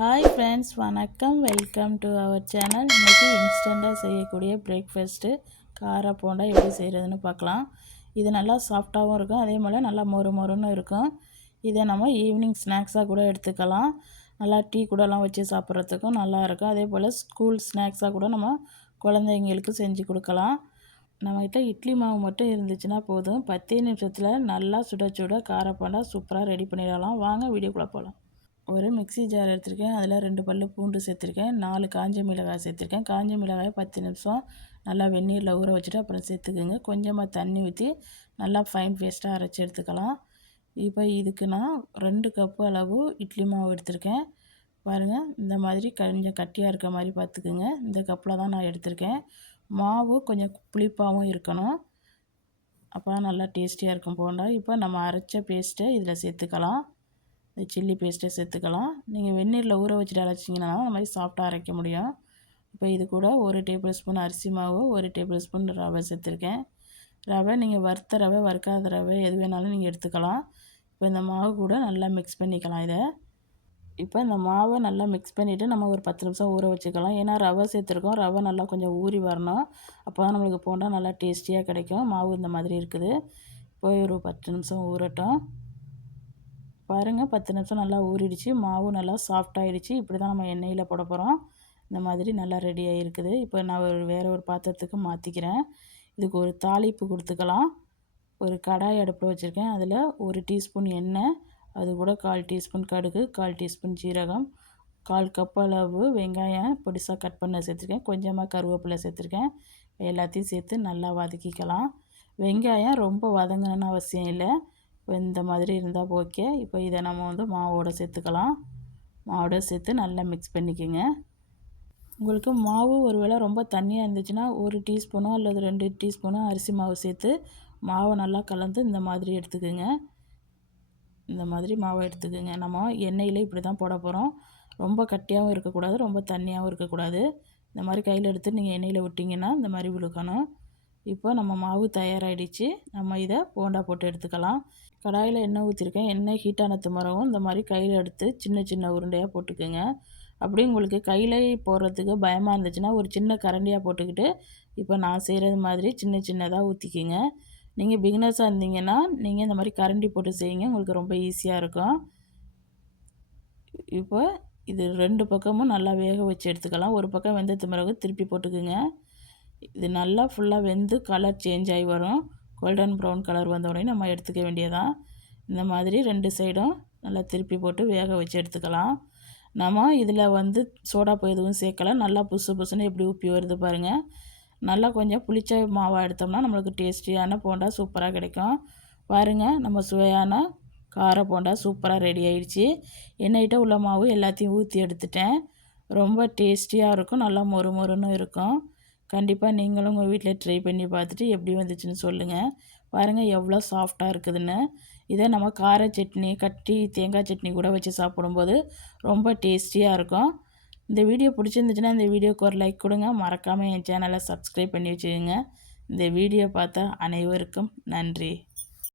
Hi friends, வணக்கம். Welcome to our channel. இன்றைக்கி இன்ஸ்டண்ட்டாக செய்யக்கூடிய பிரேக்ஃபாஸ்ட்டு கார போண்டா எப்படி செய்கிறதுன்னு பார்க்கலாம். இது நல்லா சாஃப்டாகவும் இருக்கும், அதே போல் நல்லா மொறு மொறுன்னு இருக்கும். இதை நம்ம ஈவினிங் ஸ்நாக்ஸாக கூட எடுத்துக்கலாம். நல்லா டீ கூடலாம் வச்சு சாப்பிட்றதுக்கும் நல்லாயிருக்கும். அதே போல் ஸ்கூல் ஸ்நாக்ஸாக கூட நம்ம குழந்தைங்களுக்கு செஞ்சு கொடுக்கலாம். நம்மகிட்ட இட்லி மாவு மட்டும் இருந்துச்சுன்னா போதும், 10 நிமிஷத்தில் நல்லா சுட சுட கார போண்டா சூப்பராக ரெடி பண்ணிடலாம். வாங்க வீடியோக்குள்ளே போகலாம். ஒரு மிக்ஸி ஜார் எடுத்திருக்கேன். அதில் 2 பல்லு பூண்டு சேர்த்துருக்கேன். 4 காஞ்ச மிளகாய் சேர்த்துருக்கேன். காஞ்ச மிளகாயை 10 நிமிஷம் நல்லா வெந்நீரில் ஊற வச்சுட்டு அப்புறம் சேர்த்துக்குங்க. கொஞ்சமாக தண்ணி ஊற்றி நல்லா ஃபைன் பேஸ்ட்டாக அரைச்சி எடுத்துக்கலாம். இப்போ இதுக்கு நான் 2 கப்பு அளவு இட்லி மாவு எடுத்திருக்கேன். பாருங்கள், இந்த மாதிரி கொஞ்சம் கட்டியாக இருக்க மாதிரி பார்த்துக்குங்க. இந்த கப்பில் தான் நான் எடுத்திருக்கேன். மாவு கொஞ்சம் புளிப்பாகவும் இருக்கணும், அப்போ நல்லா டேஸ்டியாக இருக்கும் போண்டா. இப்போ நம்ம அரைச்ச பேஸ்ட்டை இதில் சேர்த்துக்கலாம். சில்லி பேஸ்ட்டை சேர்த்துக்கலாம். நீங்கள் வெந்நீரில் ஊற வச்சுட்டு அரைச்சிங்கன்னா அந்த மாதிரி சாஃப்டாக அரைக்க முடியும். இப்போ இது கூட 1 டேபிள் ஸ்பூன் அரிசி மாவு, 1 டேபிள் ஸ்பூன் ரவை சேர்த்துருக்கேன். ரவை நீங்கள் வறுத்த ரவை, வறுக்காத ரவை எது வேணாலும் நீங்கள் எடுத்துக்கலாம். இப்போ இந்த மாவு கூட நல்லா மிக்ஸ் பண்ணிக்கலாம். இப்போ இந்த மாவை நல்லா மிக்ஸ் பண்ணிவிட்டு நம்ம ஒரு 10 நிமிஷம் ஊற வச்சுக்கலாம். ஏன்னா ரவை சேர்த்துருக்கோம், ரவை நல்லா கொஞ்சம் ஊறி வரணும். அப்போ தான் நம்மளுக்கு போண்டா நல்லா டேஸ்டியாக கிடைக்கும். மாவு இந்த மாதிரி இருக்குது. இப்போ ஒரு 10 நிமிஷம் ஊறட்டும். பாருங்கள், 10 நிமிஷம் நல்லா ஊறிடுச்சு. மாவு நல்லா சாஃப்டாகிடுச்சு. இப்படி தான் நம்ம எண்ணெயில் போட போகிறோம். இந்த மாதிரி நல்லா ரெடி ஆகிருக்குது. இப்போ நான் வேறு ஒரு பாத்திரத்துக்கு மாற்றிக்கிறேன். இதுக்கு ஒரு தாளிப்பு கொடுத்துக்கலாம். ஒரு கடாய் அடுப்பில் வச்சுருக்கேன். அதில் 1 டீஸ்பூன் எண்ணெய், அது கூட 1/4 டீஸ்பூன் கடுகு, 1/4 டீஸ்பூன் ஜீரகம், 1/4 கப் அளவு வெங்காயம் பொடிசாக கட் பண்ண சேர்த்துருக்கேன். கொஞ்சமாக கருவேப்பிலை சேர்த்துருக்கேன். எல்லாத்தையும் சேர்த்து நல்லா வதக்கிக்கலாம். வெங்காயம் ரொம்ப வதங்கணும்னு அவசியம் இல்லை, இப்போ இந்த மாதிரி இருந்தால் ஓகே. இப்போ இதை நம்ம மாவோடு சேர்த்துக்கலாம். மாவோடு சேர்த்து நல்லா மிக்ஸ் பண்ணிக்கோங்க. உங்களுக்கு மாவு ஒரு வேளை ரொம்ப தண்ணியாக இருந்துச்சுன்னா 1 டீஸ்பூனோ அல்லது 2 டீஸ்பூனோ அரிசி மாவு சேர்த்து மாவை நல்லா கலந்து இந்த மாதிரி எடுத்துக்கோங்க. இந்த மாதிரி மாவை எடுத்துக்கோங்க. நம்ம எண்ணெயில் இப்படி தான் போட போகிறோம். ரொம்ப கட்டியாகவும் இருக்கக்கூடாது, ரொம்ப தண்ணியாகவும் இருக்கக்கூடாது. இந்த மாதிரி கையில் எடுத்து நீங்கள் எண்ணெயில் விட்டிங்கன்னா இந்த மாதிரி விழுக்கணும். இப்போ நம்ம மாவு தயாராகிடுச்சு. நம்ம இதை போண்டா போட்டு எடுத்துக்கலாம். கடாயில் எண்ணெய் ஊற்றிருக்கேன். எண்ணெய் ஹீட்டானது மரவும் இந்த மாதிரி கையில் எடுத்து சின்ன சின்ன உருண்டையாக போட்டுக்கோங்க. அப்படி உங்களுக்கு கையில் போடுறதுக்கு பயமாக இருந்துச்சுன்னா ஒரு சின்ன கரண்டியாக போட்டுக்கிட்டு இப்போ நான் செய்கிறது மாதிரி சின்ன சின்னதாக ஊற்றிக்கிங்க. நீங்கள் பிகினர்ஸாக இருந்தீங்கன்னா நீங்கள் இந்த மாதிரி கரண்டி போட்டு செய்யுங்க, உங்களுக்கு ரொம்ப ஈஸியாக இருக்கும். இப்போ இது 2 பக்கமும் நல்லா வேக வச்சு எடுத்துக்கலாம். ஒரு பக்கம் வெந்ததுக்கு பிறகு திருப்பி போட்டுக்குங்க. இது நல்லா ஃபுல்லாக வெந்து கலர் சேஞ்ச் ஆகி வரும். கோல்டன் ப்ரௌன் கலர் வந்த உடனே நம்ம எடுத்துக்க வேண்டியதான். இந்த மாதிரி 2 சைடும் நல்லா திருப்பி போட்டு வேக வச்சு எடுத்துக்கலாம். நம்ம இதில் சோடாப்பு எதுவும் சேர்க்கலை. நல்லா புசு புசுன்னு எப்படி உப்பி வருது பாருங்கள். நல்லா கொஞ்சம் புளிச்ச மாவாக எடுத்தோம்னா நம்மளுக்கு டேஸ்டியான போண்டா சூப்பராக கிடைக்கும். பாருங்கள், நம்ம சுவையான கார போண்டா சூப்பராக ரெடி ஆகிடுச்சு. எண்ணெய்கிட்ட உள்ள மாவு எல்லாத்தையும் ஊற்றி எடுத்துட்டேன். ரொம்ப டேஸ்டியாக இருக்கும், நல்லா மொறு மொறுன்னு இருக்கும். கண்டிப்பாக நீங்களும் உங்கள் வீட்டில் ட்ரை பண்ணி பார்த்துட்டு எப்படி வந்துச்சுன்னு சொல்லுங்கள். பாருங்கள் எவ்வளோ சாஃப்டாக இருக்குதுன்னு. இதை நம்ம கார சட்னி, கட்டி தேங்காய் சட்னி கூட வச்சு சாப்பிடும்போது ரொம்ப டேஸ்டியாக இருக்கும். இந்த வீடியோ பிடிச்சிருந்துச்சுன்னா இந்த வீடியோக்கு ஒரு லைக் கொடுங்க. மறக்காமல் என் சேனலை சப்ஸ்கிரைப் பண்ணி வச்சுக்கோங்க. இந்த வீடியோ பார்த்த அனைவருக்கும் நன்றி.